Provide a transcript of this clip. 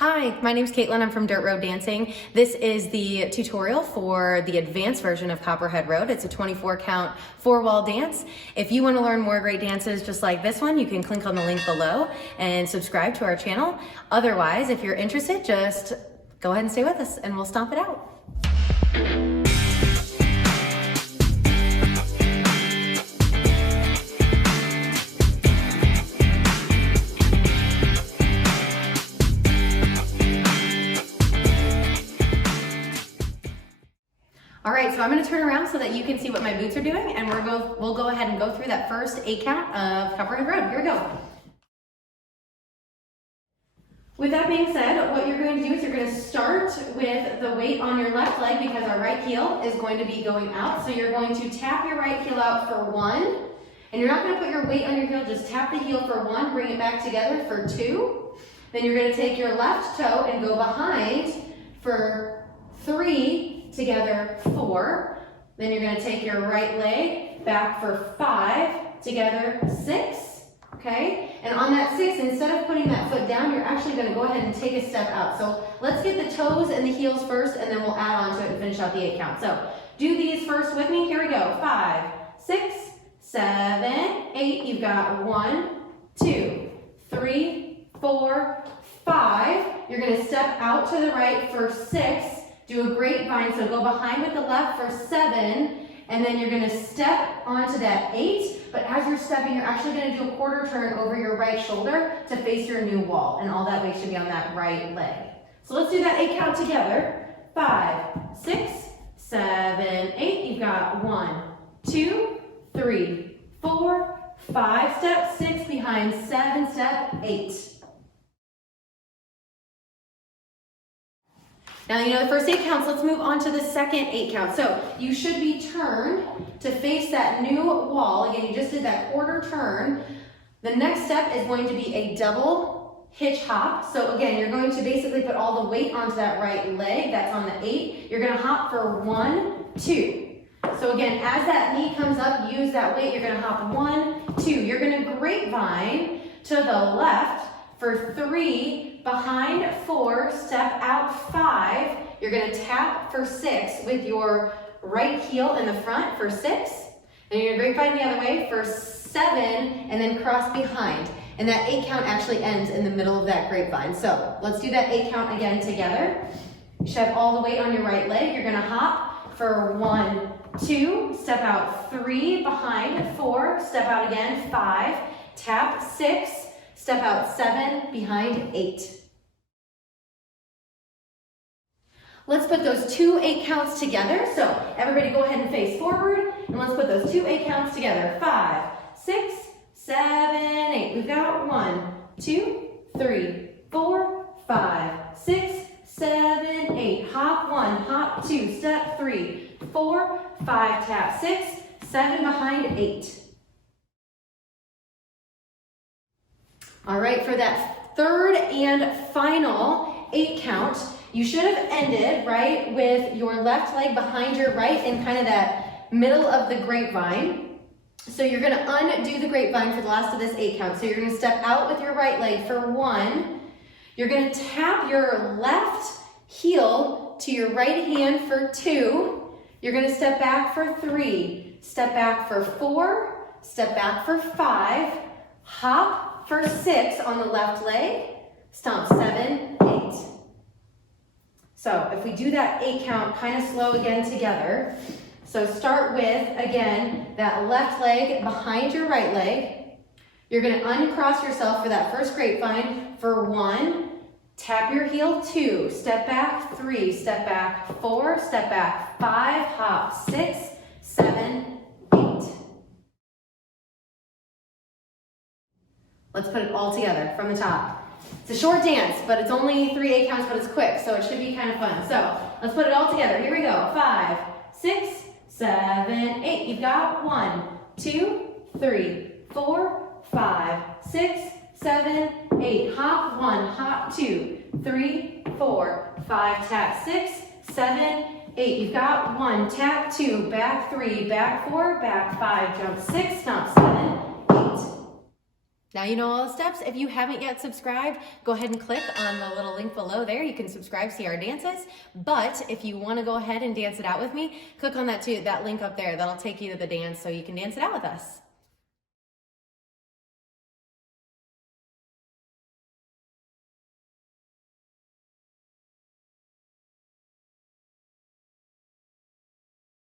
Hi, my name's Caitlin. I'm from Dirt Road Dancing. This is the tutorial for the advanced version of Copperhead Road. It's a 24 count 4-wall dance. If you want to learn more great dances just like this one, you can click on the link below and subscribe to our channel. Otherwise, if you're interested, just go ahead and stay with us and we'll stomp it out. All right, so I'm gonna turn around so that you can see what my boots are doing, and we'll go ahead and go through that first 8 count of Copperhead Road. Here we go. With that being said, what you're going to do is you're gonna start with the weight on your left leg because our right heel is going to be going out. So you're going to tap your right heel out for 1, and you're not gonna put your weight on your heel, just tap the heel for 1, bring it back together for 2. Then you're gonna take your left toe and go behind for 3, together 4. Then you're gonna take your right leg back for 5, together 6, okay? And on that 6, instead of putting that foot down, you're actually gonna go ahead and take a step out. So let's get the toes and the heels first, and then we'll add on to it and finish out the 8 count. So do these first with me. Here we go. 5, 6, 7, 8. You've got 1, 2, 3, 4, 5. You're gonna step out to the right for 6. Do a grapevine, so go behind with the left for 7, and then you're gonna step onto that 8, but as you're stepping, you're actually gonna do a quarter turn over your right shoulder to face your new wall, and all that weight should be on that right leg. So let's do that 8 count together. 5, 6, 7, 8. You've got 1, 2, 3, 4, 5, step 6 behind 7, step 8. Now you know the first 8 counts, let's move on to the second 8 count. So you should be turned to face that new wall. Again, you just did that quarter turn. The next step is going to be a double hitch hop. So again, you're going to basically put all the weight onto that right leg, that's on the 8. You're gonna hop for 1, 2. So again, as that knee comes up, use that weight, you're gonna hop 1, 2. You're gonna grapevine to the left for 3, behind 4, step out 5. You're gonna tap for 6 with your right heel in the front for 6. Then you're gonna grapevine the other way for 7, and then cross behind. And that 8 count actually ends in the middle of that grapevine. So let's do that 8 count again together. You should have all the weight on your right leg. You're gonna hop for 1, 2, step out 3, behind 4, step out again 5, tap 6, step out 7, behind 8. Let's put those 2 8 counts together. So everybody go ahead and face forward, and let's put those 2 8 counts together. 5, 6, 7, 8. We've got 1, 2, 3, 4, 5, 6, 7, 8. Hop 1, hop 2, step 3, 4, 5, tap 6, 7, behind 8. All right, for that third and final 8 count, you should have ended, right, with your left leg behind your right in kind of that middle of the grapevine. So you're gonna undo the grapevine for the last of this 8 count. So you're gonna step out with your right leg for 1. You're gonna tap your left heel to your right hand for 2. You're gonna step back for 3, step back for 4, step back for 5, hop for 6 on the left leg, stomp 7, 8. So if we do that 8 count kind of slow again together. So start with, again, that left leg behind your right leg. You're gonna uncross yourself for that first grapevine for 1, tap your heel 2, step back 3, step back 4, step back 5, hop 6, 7, 8. Let's put it all together from the top. It's a short dance, but it's only 3 8 counts, but it's quick, so it should be kind of fun. So let's put it all together. Here we go. 5, 6, 7, 8. You've got 1, 2, 3, 4, 5, 6, 7, 8. Hop 1, hop 2, 3, 4, 5, tap 6, 7, 8. You've got 1, tap 2, back 3, back 4, back 5, jump 6, stomp 7, 8. Now you know all the steps. If you haven't yet subscribed, go ahead and click on the little link below there. You can subscribe, see our dances. But if you want to go ahead and dance it out with me, click on that link up there. That'll take you to the dance so you can dance it out with us.